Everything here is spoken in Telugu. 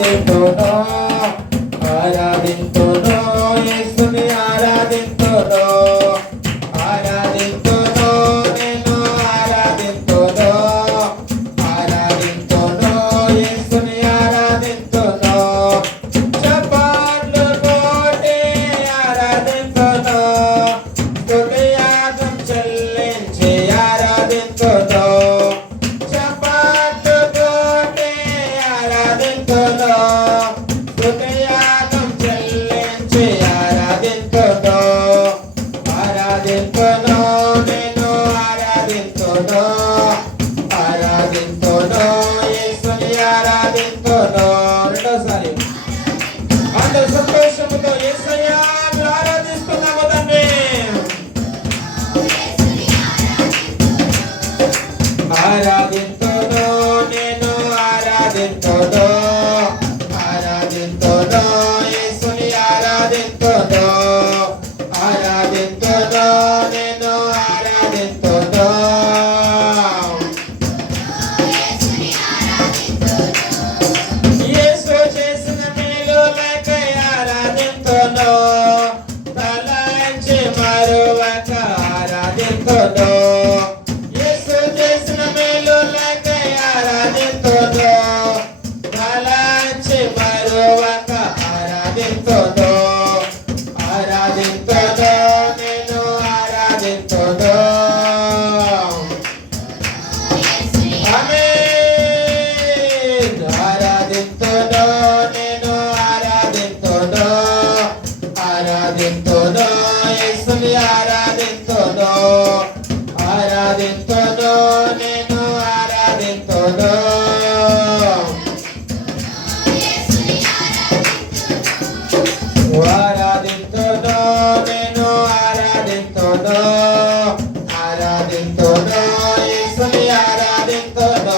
ఆరాధింతును ఆరాధింతును యేసుని ఆరాధింతును ఆరాధింతును నేను ఆరాధింతును ఆరాధింతును యేసుని ఆరాధింతును చప్పట్లు కొట్టి ఆరాధింతును స్తుతియాగం చెల్లించి ఆరాధింతును హృదయాగం చెల్లించి ఆరాధింతును ఆరాధింతును నేను ఆరాధింతును ఆరాధింతును యేసుని ఆరాధింతును రెండోసారి అందరూ సంతోషముతో యేసయ్యా ఆరాధిస్తున్నాము తండ్రి ఆరాధింతును నేను ఆరాధింతును ఆరాధింతును యేసుని ఆరాధింతును ఆరాధింతును నేను ఆరాధింతును యేసు చేసిన మేలులకై ఆరాధింతును తలంచి మరువక ఆరాధింతును యేసు చేసిన మేలులకై ఆరాధింతును తలంచి మరువక ఆరాధింతును ఆరాధింతును నేను ఆరాధింతును ఆమేన్ ఆరాధింతును నేను ఆరాధింతును ఆరాధింతును యేసుని ఆరాధింతును ఆరాధింతును నేను ఆరాధింతును ఆరాధింతును నేను ఆరాధింతును ఆరాధింతును యేసుని ఆరాధింతును